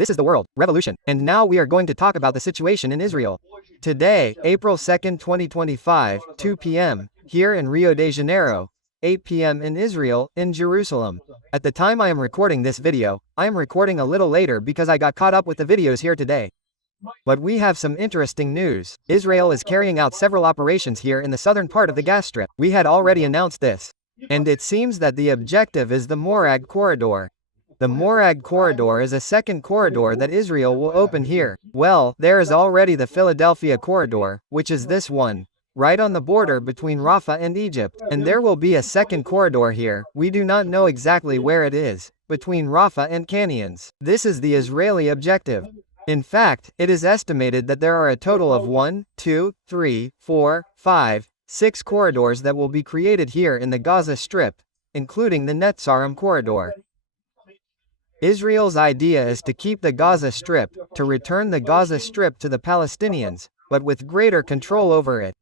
This is the world revolution, and now we are going to talk about the situation in Israel. Today, April 2nd, 2025, 2 p.m., here in Rio de Janeiro, 8 p.m. in Israel, in Jerusalem. At the time I am recording this video, I am recording a little later because I got caught up with the videos here today. But we have some interesting news. Israel is carrying out several operations here in the southern part of the gas strip. We had already announced this. And it seems that the objective is the MORAG corridor. The MORAG corridor is a second corridor that Israel will open here. Well, there is already the Philadelphia corridor, which is this one, right on the border between RAFAH and Egypt. And there will be a second corridor here. We do not know exactly where it is, between RAFAH and Canyons. This is the Israeli objective. In fact, it is estimated that there are a total of 1, 2, 3, 4, 5, 6 corridors that will be created here in the Gaza Strip, including the Netzarim corridor. Israel's idea is to keep the Gaza Strip, to return the Gaza Strip to the Palestinians, but with greater control over it.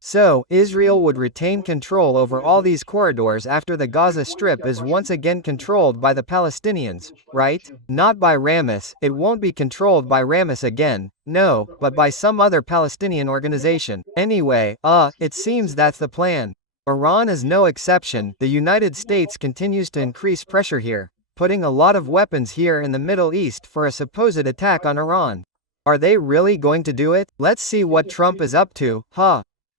So, Israel would retain control over all these corridors after the Gaza Strip is once again controlled by the Palestinians, right? Not by Hamas, it won't be controlled by Hamas again, no, but by some other Palestinian organization. Anyway, it seems that's the plan. Iran is no exception. The United States continues to increase pressure here, putting a lot of weapons here in the Middle East for a supposed attack on Iran. Are they really going to do it? Let's see what Trump is up to,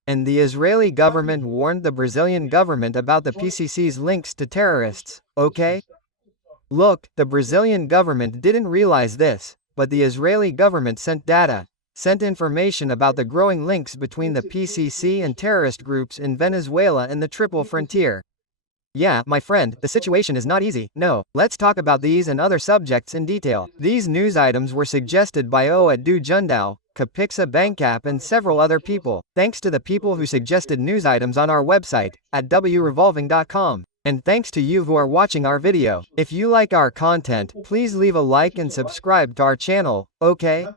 And the Israeli government warned the Brazilian government about the PCC's links to terrorists, okay? Look, the Brazilian government didn't realize this, but the Israeli government sent information about the growing links between the PCC and terrorist groups in Venezuela and the Triple Frontier. Yeah, my friend, the situation is not easy. No, let's talk about these and other subjects in detail. These news items were suggested by Oadu Jundao, Kapixa Bankap and several other people. Thanks to the people who suggested news items on our website, at wrevolving.com. And thanks to you who are watching our video. If you like our content, please leave a like and subscribe to our channel, okay?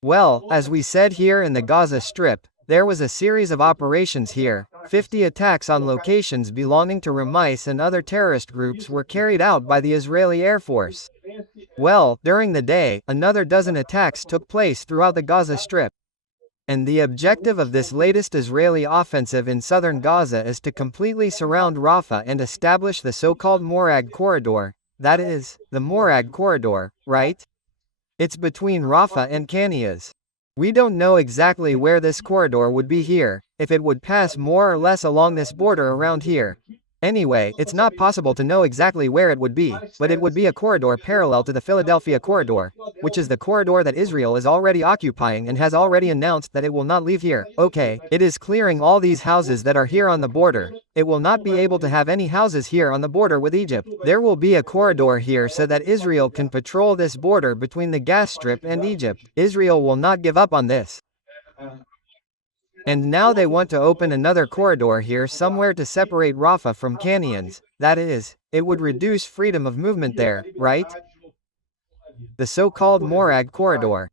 Well, as we said here in the Gaza Strip, there was a series of operations here. 50 attacks on locations belonging to Hamas and other terrorist groups were carried out by the Israeli Air Force. Well, during the day, another dozen attacks took place throughout the Gaza Strip. And the objective of this latest Israeli offensive in southern Gaza is to completely surround Rafah and establish the so-called MORAG corridor. That is, the MORAG corridor, right? It's between Rafah and Canyons. We don't know exactly where this corridor would be here, if it would pass more or less along this border around here. Anyway, it's not possible to know exactly where it would be, but it would be a corridor parallel to the Philadelphia corridor, which is the corridor that Israel is already occupying and has already announced that it will not leave here. Okay, it is clearing all these houses that are here on the border. It will not be able to have any houses here on the border with Egypt. There will be a corridor here so that Israel can patrol this border between the gas strip and Egypt. Israel will not give up on this. And now they want to open another corridor here somewhere to separate Rafah from Canyons. That is, it would reduce freedom of movement there, right? The so-called MORAG corridor.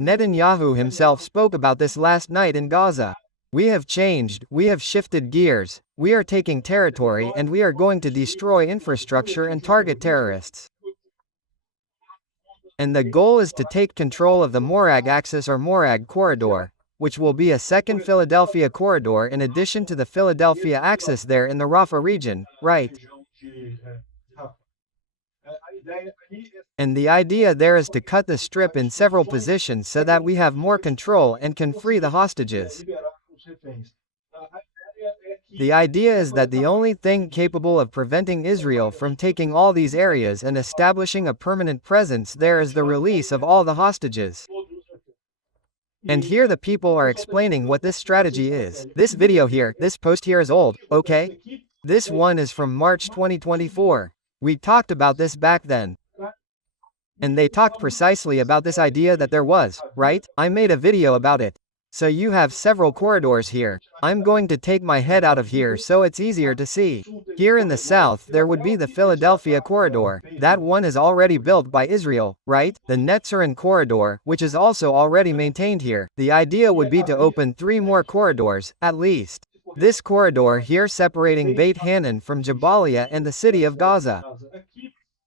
Netanyahu himself spoke about this last night in Gaza. We have changed, we have shifted gears, we are taking territory and we are going to destroy infrastructure and target terrorists. And the goal is to take control of the MORAG axis or MORAG corridor, which will be a second Philadelphia corridor in addition to the Philadelphia axis there in the Rafah region, right? And the idea there is to cut the strip in several positions so that we have more control and can free the hostages. The idea is that the only thing capable of preventing Israel from taking all these areas and establishing a permanent presence there is the release of all the hostages. And here the people are explaining what this strategy is. This video here, this post here is old, okay? This one is from March 2024. We talked about this back then. And they talked precisely about this idea that there was, right? I made a video about it. So you have several corridors here. I'm going to take my head out of here so it's easier to see. Here in the south there would be the Philadelphia corridor. That one is already built by Israel, right? The Netzarim corridor, which is also already maintained here. The idea would be to open 3 more corridors, at least. This corridor here separating Beit Hanan from Jabalia and the city of Gaza.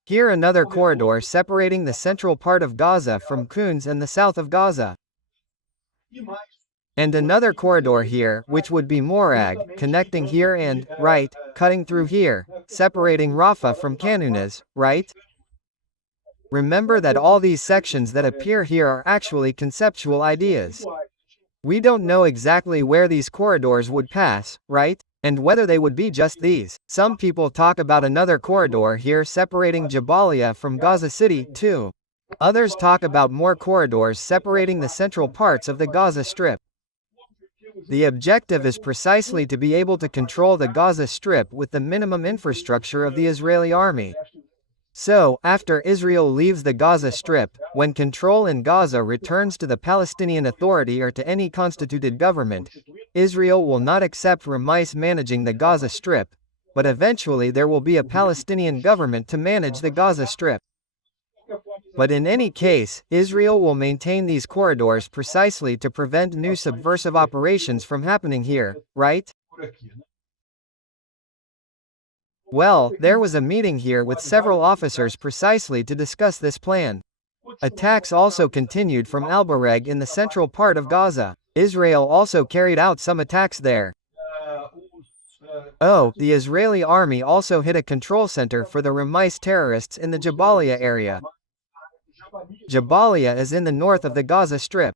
Here another corridor separating the central part of Gaza from Quns and the south of Gaza. And another corridor here, which would be MORAG, connecting here and, right, cutting through here, separating RAFAH from Khan Younis, right? Remember that all these sections that appear here are actually conceptual ideas. We don't know exactly where these corridors would pass, right? And whether they would be just these. Some people talk about another corridor here separating Jabalia from Gaza City, too. Others talk about more corridors separating the central parts of the Gaza Strip. The objective is precisely to be able to control the Gaza Strip with the minimum infrastructure of the Israeli army. So, after Israel leaves the Gaza Strip, when control in Gaza returns to the Palestinian Authority or to any constituted government, Israel will not accept Ramis managing the Gaza Strip, but eventually there will be a Palestinian government to manage the Gaza Strip. But in any case, Israel will maintain these corridors precisely to prevent new subversive operations from happening here, right? Well, there was a meeting here with several officers precisely to discuss this plan. Attacks also continued from Al-Bareg in the central part of Gaza. Israel also carried out some attacks there. Oh, the Israeli army also hit a control center for the Ramis terrorists in the Jabalia area. Jabalia is in the north of the Gaza Strip.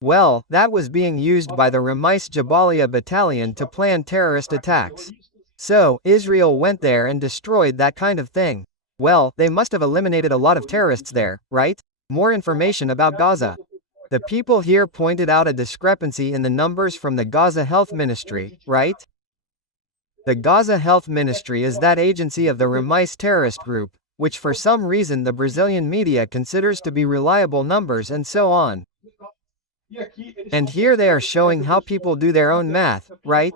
Well, that was being used by the Ramis Jabalia battalion to plan terrorist attacks. So, Israel went there and destroyed that kind of thing. Well, they must have eliminated a lot of terrorists there, right? More information about Gaza. The people here pointed out a discrepancy in the numbers from the Gaza Health Ministry, right? The Gaza Health Ministry is that agency of the Ramis terrorist group, which for some reason the Brazilian media considers to be reliable numbers and so on. And here they are showing how people do their own math, right?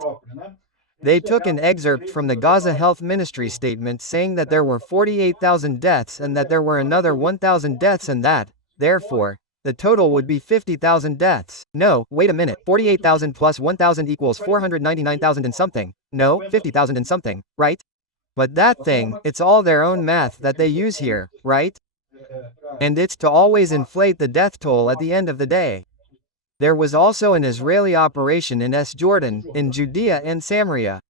They took an excerpt from the Gaza Health Ministry statement saying that there were 48,000 deaths and that there were another 1,000 deaths and that, therefore, the total would be 50,000 deaths. No, wait a minute, 48,000 plus 1,000 equals 499,000 and something. No, 50,000 and something, right? But that thing, it's all their own math that they use here, right? And it's to always inflate the death toll at the end of the day. There was also an Israeli operation in Jordan, in Judea and Samaria.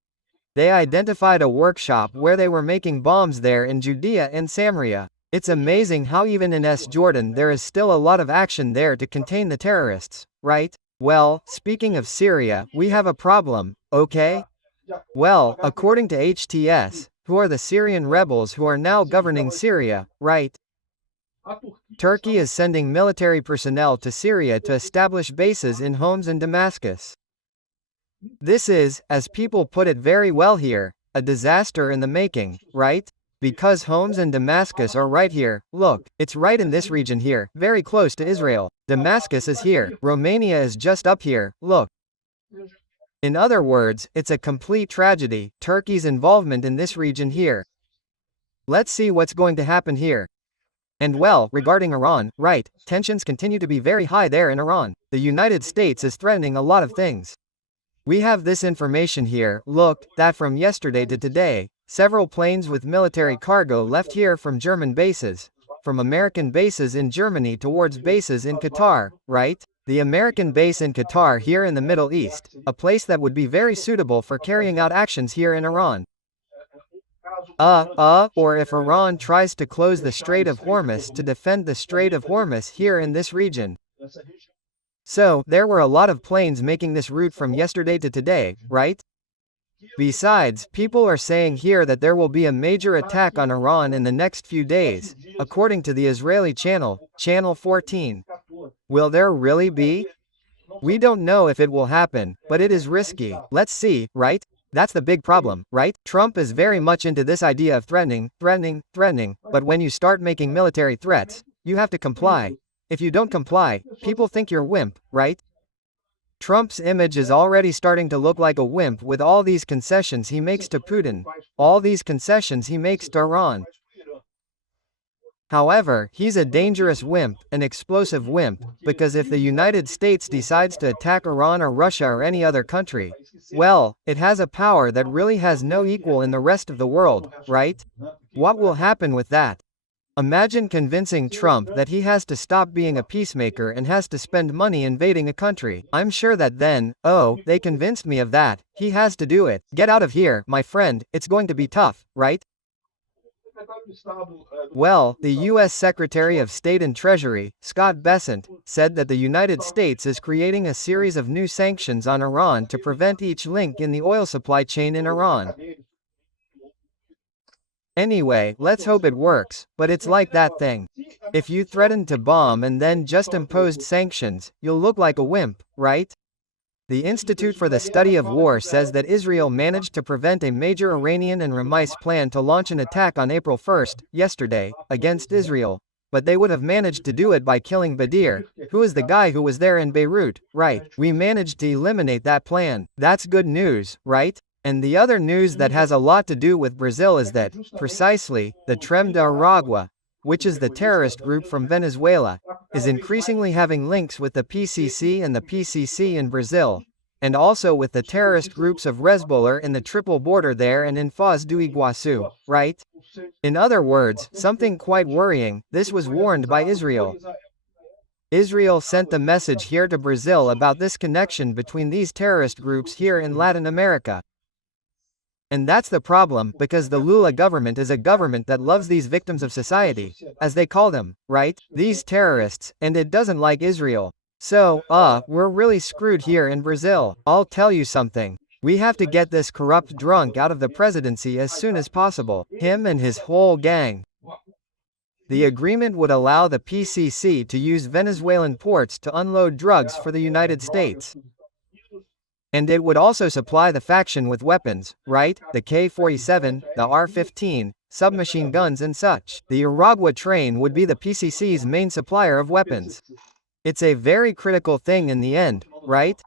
They identified a workshop where they were making bombs there in Judea and Samaria. It's amazing how even in Jordan there is still a lot of action there to contain the terrorists, right? Well, speaking of Syria, we have a problem, okay? Well, according to HTS, who are the Syrian rebels who are now governing Syria, right? Turkey is sending military personnel to Syria to establish bases in Homs and Damascus. This is, as people put it very well here, a disaster in the making, right? Because Homs and Damascus are right here. Look, it's right in this region here, very close to Israel. Damascus is here. Romania is just up here. Look. In other words, it's a complete tragedy, Turkey's involvement in this region here. Let's see what's going to happen here. And well, regarding Iran, right, tensions continue to be very high there in Iran. The United States is threatening a lot of things. We have this information here, look, that from yesterday to today, several planes with military cargo left here from German bases, from American bases in Germany towards bases in Qatar, right? The American base in Qatar here in the Middle East, a place that would be very suitable for carrying out actions here in Iran. Or if Iran tries to close the Strait of Hormuz to defend the Strait of Hormuz here in this region. So, there were a lot of planes making this route from yesterday to today, right? Besides, people are saying here that there will be a major attack on Iran in the next few days, according to the Israeli channel, Channel 14. Will there really be? We don't know if it will happen, but it is risky. Let's see, right? That's the big problem, right? Trump is very much into this idea of threatening, but when you start making military threats, you have to comply. If you don't comply, people think you're wimp, right? Trump's image is already starting to look like a wimp with all these concessions he makes to Putin, all these concessions he makes to Iran. However, he's a dangerous wimp, an explosive wimp, because if the United States decides to attack Iran or Russia or any other country, well, it has a power that really has no equal in the rest of the world, right? What will happen with that? Imagine convincing Trump that he has to stop being a peacemaker and has to spend money invading a country. I'm sure that then, oh, they convinced me of that, he has to do it. Get out of here, my friend, it's going to be tough, right? Well, the U.S. Secretary of State and Treasury, Scott Bessent, said that the United States is creating a series of new sanctions on Iran to prevent each link in the oil supply chain in Iran. Anyway, let's hope it works, but it's like that thing. If you threatened to bomb and then just imposed sanctions, you'll look like a wimp, right? The Institute for the Study of War says that Israel managed to prevent a major Iranian and Ramis plan to launch an attack on April 1st, yesterday, against Israel. But they would have managed to do it by killing Badir, who is the guy who was there in Beirut, right? We managed to eliminate that plan. That's good news, right? And the other news that has a lot to do with Brazil is that, precisely, the Trem de Aragua, which is the terrorist group from Venezuela, is increasingly having links with the PCC and the PCC in Brazil, and also with the terrorist groups of Hezbollah in the triple border there and in Foz do Iguaçu, right? In other words, something quite worrying. This was warned by Israel. Israel sent the message here to Brazil about this connection between these terrorist groups here in Latin America. And that's the problem, because the Lula government is a government that loves these victims of society, as they call them, right? These terrorists, and it doesn't like Israel. So, we're really screwed here in Brazil. I'll tell you something. We have to get this corrupt drunk out of the presidency as soon as possible, him and his whole gang. The agreement would allow the PCC to use Venezuelan ports to unload drugs for the United States. And it would also supply the faction with weapons, right? The K-47, the R-15, submachine guns and such. The Aragua train would be the PCC's main supplier of weapons. It's a very critical thing in the end, right?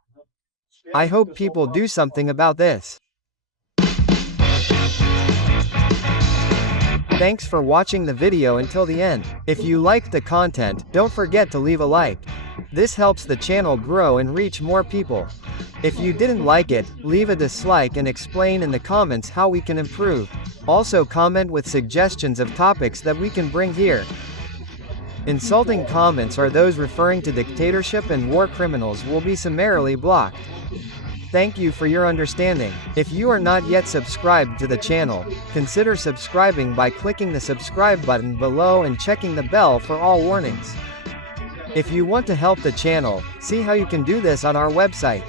I hope people do something about this. Thanks for watching the video until the end. If you liked the content, don't forget to leave a like. This helps the channel grow and reach more people. If you didn't like it, leave a dislike and explain in the comments how we can improve. Also comment with suggestions of topics that we can bring here. Insulting comments or those referring to dictatorship and war criminals will be summarily blocked. Thank you for your understanding. If you are not yet subscribed to the channel, consider subscribing by clicking the subscribe button below and checking the bell for all warnings. If you want to help the channel, see how you can do this on our website.